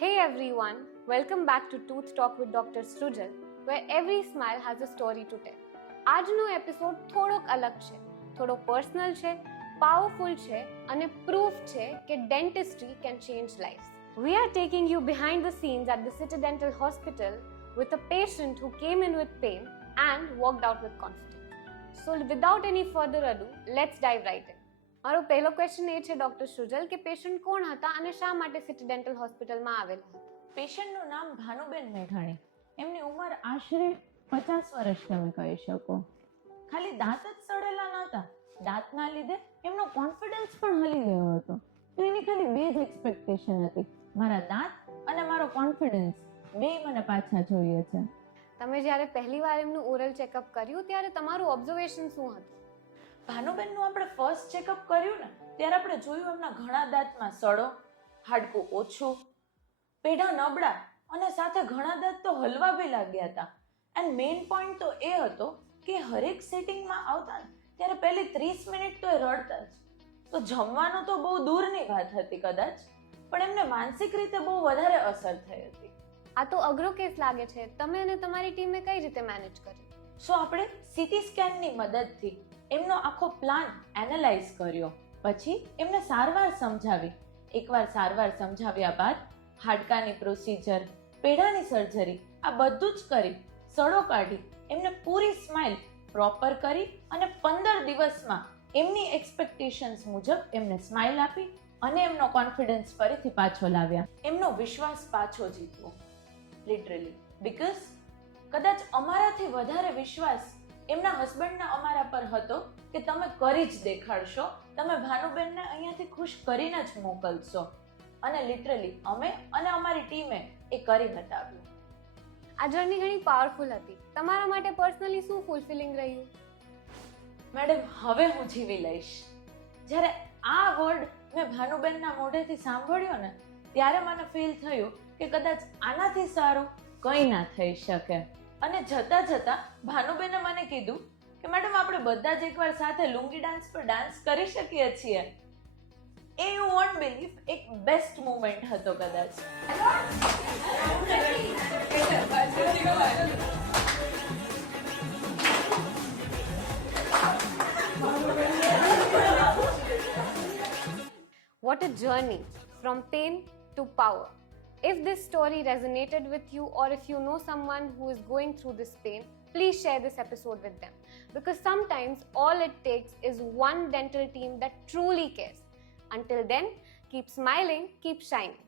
Hey everyone, welcome back to Tooth Talk with Dr. Srujal, where every smile has a story to tell. આજનો episode થોડોક અલગ છે, થોડો personal છે, powerful છે અને પ્રૂફ છે કે dentistry can change lifes. We are taking you behind the scenes at the City Dental Hospital with a patient who came in with pain and walked out with confidence. So without any further ado, let's dive right in. મારો પહેલો question એ છે doctor Sujal કે patient કોણ હતા અને શા માટે city dental હોસ્પિટલમાં આવેલા હતા? પેશન્ટનું નામ ભાનુબેન મેઘાણી. એમની ઉંમર આશરે 50 વર્ષ તમે કહી શકો. ખાલી દાંત જ સડેલા નહોતા, દાંતના લીધે એમનો કોન્ફિડન્સ પણ હલી ગયો હતો. તો એની ખાલી બે જ એક્સપેક્ટેશન હતી, મારા દાંત અને મારો કોન્ફિડન્સ બે મને પાછા જોઈએ છે. તમે જ્યારે પહેલી વાર એમનું ઓરલ ચેકઅપ કર્યું ત્યારે તમારું ઓબ્ઝર્વેશન શું હતું? ભાનુબેનનું આપણે ફર્સ્ટ ચેકઅપ કર્યું ને ત્યારે આપણે જોયું એમના ઘણા દાંતમાં સડો, હાડકું ઓછું, પેઢા નબળા અને સાથે ઘણા દાંત તો હલવા બી લાગ્યા હતા. એન્ડ મેઇન પોઈન્ટ તો એ હતો કે હરેક સેટિંગમાં આવતા ને ત્યારે પહેલી 30 મિનિટ તો એ રડતા જ. તો જમવાનું તો બહુ દૂરની વાત હતી કદાચ, પણ એમને માનસિક રીતે બહુ વધારે અસર થઈ હતી. આ તો અઘરો કેસ લાગે છે. તમે અને તમારી ટીમે કઈ રીતે મેનેજ કર્યું? સો આપણે સીટી સ્કેનની મદદથી એમનો આખો પ્લાન એનાલાઇઝ કર્યો. પછી એમને સારવાર સમજાવી. એકવાર સારવાર સમજાવ્યા બાદ હાડકાની પ્રોસિજર, પેઢાની સર્જરી આ બધું જ કરી, સડો કાઢી, એમને પૂરી સ્માઇલ પ્રોપર કરી અને 15 દિવસમાં એમની એક્સપેક્ટેશન્સ મુજબ એમને સ્માઇલ આપી અને એમનો કોન્ફિડન્સ ફરીથી પાછો લાવ્યા. એમનો વિશ્વાસ પાછો જીતવો, લિટરલી. બીકોઝ કદાચ અમારાથી વધારે વિશ્વાસ એમના હસબન્ડના અમારા પર હતો કે તમે કરી જ દેખાડશો, તમે ભાનુબેનને અહીંયાથી ખુશ કરીને જ મોકલશો. અને લિટરલી અમે અને અમારી ટીમે એ કરી બતાવ્યું. આ જર્ની ઘણી પાવરફુલ હતી. તમારા માટે પર્સનલી શું ફૂલફિલિંગ રહ્યું? મેડમ, હવે હું જીવી લઈશ. જ્યારે આ વર્ડ મેં ભાનુબેનના મોઢેથી સાંભળ્યો ને ત્યારે મને ફીલ થયું કે કદાચ આનાથી સારું કંઈ ના થઈ શકે. અને જતા જતા ભાનુબેને મને કીધું કે મેડમ આપણે બધા જ એકવાર સાથે લુંગી ડાન્સ પર ડાન્સ કરી શકીએ છીએ. એ યુ વોન્ટ બિલીવ એક બેસ્ટ મોમેન્ટ હતો કદાચ. What a journey from pain to power. If this story resonated with you or if you know someone who is going through this pain, please share this episode with them. Because sometimes all it takes is one dental team that truly cares. Until then, keep smiling, keep shining.